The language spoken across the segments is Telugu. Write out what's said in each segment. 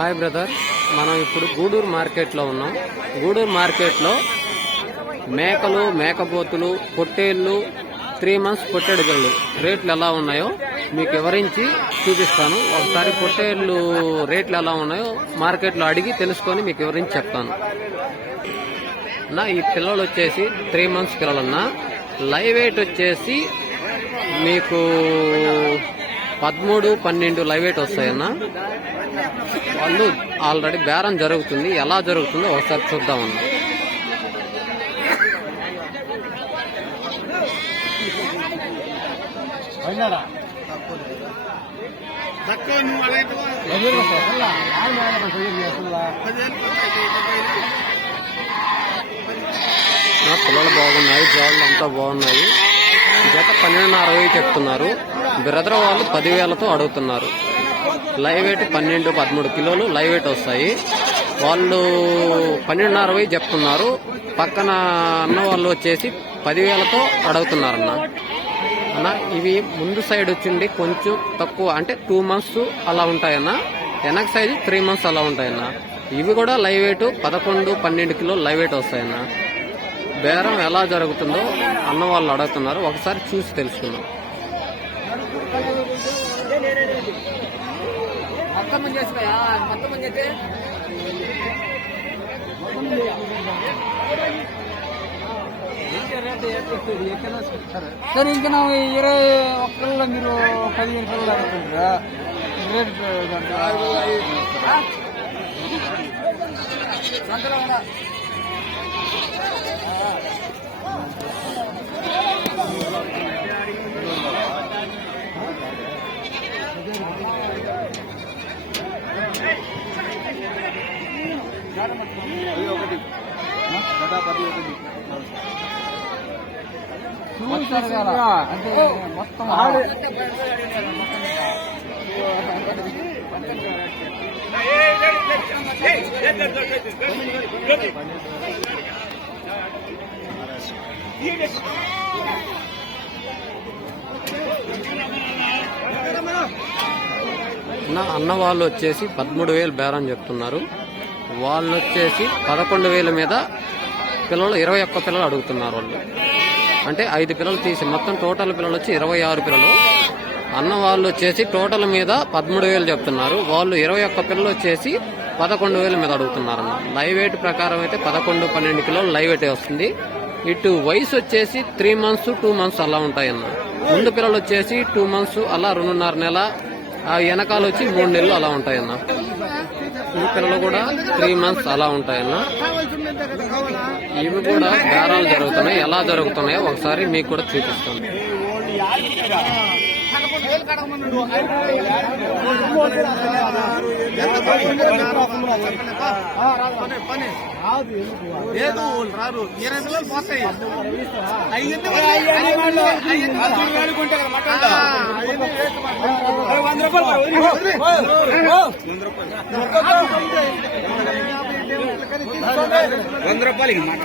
Hi brother. మనం ఇప్పుడు గూడూరు మార్కెట్లో ఉన్నాం. గూడూరు మార్కెట్లో మేకలు మేకపోతులు పొట్టేళ్ళు త్రీ మంత్స్ పొట్టేడు పిల్లలు రేట్లు ఎలా ఉన్నాయో మీకు వివరించి చూపిస్తాను. ఒకసారి పొట్టేళ్ళు రేట్లు ఎలా ఉన్నాయో మార్కెట్లో అడిగి తెలుసుకొని మీకు వివరించి చెప్తాను. నా ఈ పిల్లలు వచ్చేసి త్రీ మంత్స్ పిల్లలన్నా. లైవ్ వెయిట్ వచ్చేసి మీకు పదమూడు పన్నెండు లైవ్ ఎయిట్ వస్తాయన్నా. వాళ్ళు ఆల్రెడీ బేరం జరుగుతుంది. ఎలా జరుగుతుందో ఒకసారి చూద్దామన్న. నా పిల్లలు బాగున్నాయి జాళ్ళు అంతా బాగున్నాయి. జత పన్నెండున్నర అరవై చెప్తున్నారు. బ్రదర్ వాళ్ళు పదివేలతో అడుగుతున్నారు. లైవ్ వెయిట్ పన్నెండు పదమూడు కిలోలు లైవ్ వెయిట్ వస్తాయి. వాళ్ళు పన్నెండున్నర అరవై చెప్తున్నారు. పక్కన అన్న వాళ్ళు వచ్చేసి పదివేలతో అడుగుతున్నారన్న. అన్న ఇవి ముందు సైడ్ వచ్చింది కొంచెం తక్కువ అంటే టూ మంత్స్ అలా ఉంటాయన్న. వెనక సైజ్ త్రీ మంత్స్ అలా ఉంటాయన్న. ఇవి కూడా లైవ్ వెయిట్ పదకొండు పన్నెండు కిలోలు లైవ్ వెయిట్ వస్తాయన్న. బేరం ఎలా జరుగుతుందో అన్న వాళ్ళు అడుగుతున్నారు. ఒకసారి చూసి తెలుసుకుందాం. మొత్తం చేసినాయా మొత్తం చేస్తే? సరే ఇంకా ನಾವು ఇరవై ఒక్కళ్ళ మీరు పదిహేను కళ్ళు అడుగుతుంటారా రేట్ చూస్తారు కదా అంటే మొత్తం నా అన్న వాళ్ళు వచ్చేసి పదమూడు వేలు బేరం చెప్తున్నారు. వాళ్ళు వచ్చేసి పదకొండు వేల మీద పిల్లలు ఇరవై ఒక్క పిల్లలు అడుగుతున్నారు వాళ్ళు. అంటే ఐదు పిల్లలు తీసి మొత్తం టోటల్ పిల్లలు వచ్చి ఇరవై ఆరు పిల్లలు. అన్న వాళ్ళు వచ్చేసి టోటల్ మీద పదమూడు వేలు చెప్తున్నారు. వాళ్ళు ఇరవై ఒక్క పిల్లలు వచ్చేసి పదకొండు వేల మీద అడుగుతున్నారు అన్న లైవ్ వెయిట్ ప్రకారం అయితే పదకొండు పన్నెండు కిలోలు లైవ్ వెయిట్ వస్తుంది. ఇటు వయసు వచ్చేసి త్రీ మంత్స్ టూ మంత్స్ అలా ఉంటాయన్న. ముందు పిల్లలు వచ్చేసి టూ మంత్స్ అలా రెండున్నర నెల ఆ వెనకాల వచ్చి మూడు నెలలు అలా ఉంటాయన్న. ఈ పిల్లలు కూడా త్రీ మంత్స్ అలా ఉంటాయన్న. ఇవి కూడా బేరాలు జరుగుతున్నాయి. ఎలా జరుగుతున్నాయో ఒకసారి మీకు కూడా చూపిస్తాను. లేదు రారు ఇరవై పోతాయి వంద రూపాయలు వంద రూపాయలకి మాట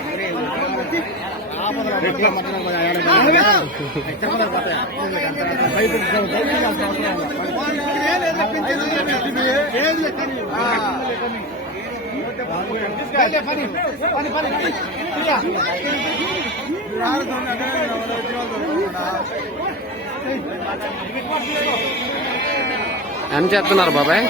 ఎంత చేస్తున్నారు బాబాయ్?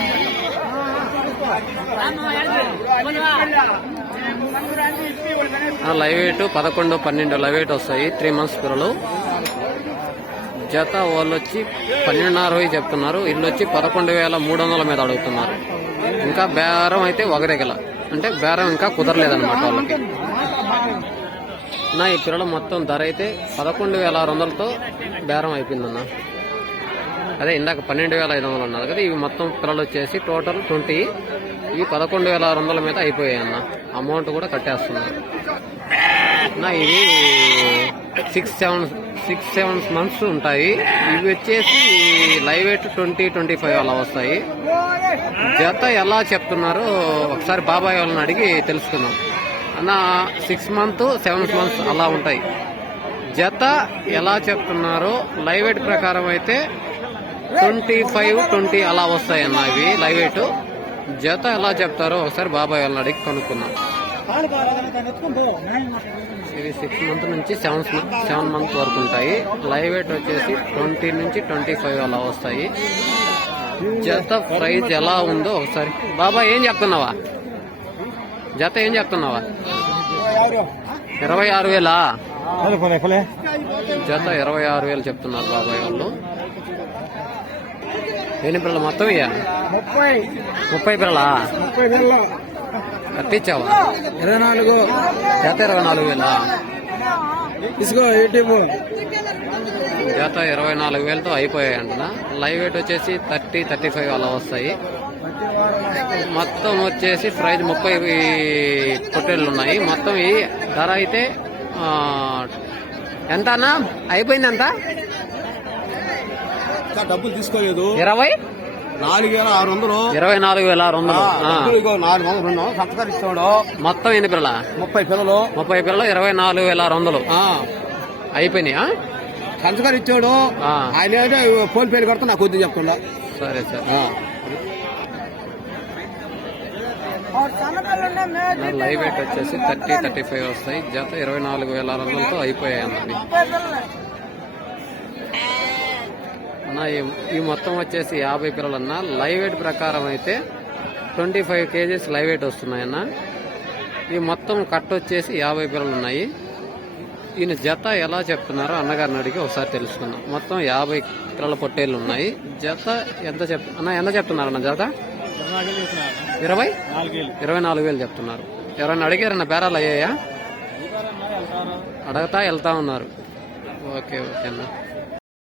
ఆ, లైవ్ వెయిట్ పదకొండు పన్నెండు లైవ్ వెయిట్ వస్తాయి. త్రీ మంత్స్ పిల్లలు. జత వాళ్ళు వచ్చి పన్నెండున్నర వెయ్యి చెప్తున్నారు. ఇల్లు వచ్చి పదకొండు వేల మూడు వందల మీద అడుగుతున్నారు. ఇంకా బేరం అయితే ఒకరేగల అంటే బేరం ఇంకా కుదరలేదన్నమాట వాళ్ళకి. నా ఈ పిల్లలు మొత్తం ధర అయితే పదకొండు వేల ఆరు వందలతో బేరం అయిపోయిందన్న. అదే ఇందాక పన్నెండు వేల ఐదు వందలు ఉన్నారు కదా ఇవి మొత్తం పిల్లలు వచ్చేసి టోటల్ ట్వంటీ. ఇవి పదకొండు వేల ఆరు వందల మీద అయిపోయాయి అన్న అమౌంట్ కూడా కట్టేస్తున్నారు. నా ఇవి six seven six seven months ఉంటాయి. ఇవి వచ్చేసి live at twenty twenty five అలా వస్తాయి. జత ఎలా చెప్తున్నారో ఒకసారి బాబాయ్ వాళ్ళని అడిగి తెలుసుకుందాం. అన్న సిక్స్ మంత్ సెవెన్ మంత్స్ అలా ఉంటాయి. జత ఎలా చెప్తున్నారో లైవ్ ఎయిట్ ప్రకారం అయితే ట్వంటీ ఫైవ్ ట్వంటీ అలా వస్తాయన్న ఇవి లైవ్ ఎయిట్. జత ఎలా చెప్తారో ఒకసారి బాబాయ్ వాళ్ళని అడిగి కనుక్కుందాం. ఇవి సిక్స్ మంత్ నుంచి సెవెన్ సెవెన్ మంత్ వరకు ఉంటాయి. లైవ్ వెయిట్ వచ్చేసి ట్వంటీ నుంచి ట్వంటీ ఫైవ్ అలా వస్తాయి. జత ప్రైజ్ ఎలా ఉందో ఒకసారి. బాబా ఏం చెప్తున్నావా? జత ఏం చెప్తున్నావా? ఇరవై ఆరు వేలా? జత ఇరవై ఆరు వేలు చెప్తున్నారు బాబాయ్ వాళ్ళు. ఎన్ని పిల్లలు మొత్తం ఇయ్యా? ముప్పై ముప్పై పిల్లలా? ముప్పై కట్టించావా? ఇరవై నాలుగు జత ఇరవై నాలుగు వేలా? ఇసుకో ఏటీఎం జత ఇరవై నాలుగు వేలతో అయిపోయాయి అంటున్నా లైవ్ వెయిట్ వచ్చేసి థర్టీ థర్టీ ఫైవ్ అలా వస్తాయి. మొత్తం వచ్చేసి ప్రైజ్ ముప్పై పొట్టేళ్ళు ఉన్నాయి. మొత్తం ఈ ధర అయితే ఎంత అన్నా? అయిపోయింది ఎంత? డబ్బులు తీసుకోలేదు. ఇరవై? నాలుగు వేల ఆరు వందలు. ఇరవై నాలుగు వేల ఆరు వందలు. నాలుగు వందలు సంతకాలు ఇచ్చాడు మొత్తం ఎన్ని పిల్లల? ముప్పై పిల్లలు. ముప్పై పిల్లలు ఇరవై నాలుగు వేల ఆరు వందలు. అయిపోయినాయా? సంతకాలు ఇచ్చాడు. ఆయన ఫోన్ పేరు కడతా నాకు వద్దు చెప్తుండ సరే సరే. లైవ్ వెయిట్ వచ్చేసి థర్టీ థర్టీ ఫైవ్ వస్తాయి. జత ఇరవై నాలుగు వేల ఆరు వందలతో అయిపోయాయి అన్నది. అన్న ఈ- మొత్తం వచ్చేసి యాభై పిల్లలు అన్న లైవ్ వెయిట్ ప్రకారం అయితే twenty five kgs live weight వస్తున్నాయన్న. ఈ మొత్తం కట్ వచ్చేసి యాభై పిల్లలు ఉన్నాయి ఈయన జత ఎలా చెప్తున్నారో అన్నగారిని అడిగి ఒకసారి తెలుసుకుందాం. మొత్తం యాభై పిల్లల పొట్టేళ్ళు ఉన్నాయి జత ఎంత చెప్ అన్న ఎంత చెప్తున్నారు అన్న జత? ఇరవై? ఇరవై నాలుగు వేలు చెప్తున్నారు. ఎవరైనా అడిగారన్న బేరాలు అయ్యాయా? అడగతా వెళ్తా ఉన్నారు. ఓకే ఓకే అన్న.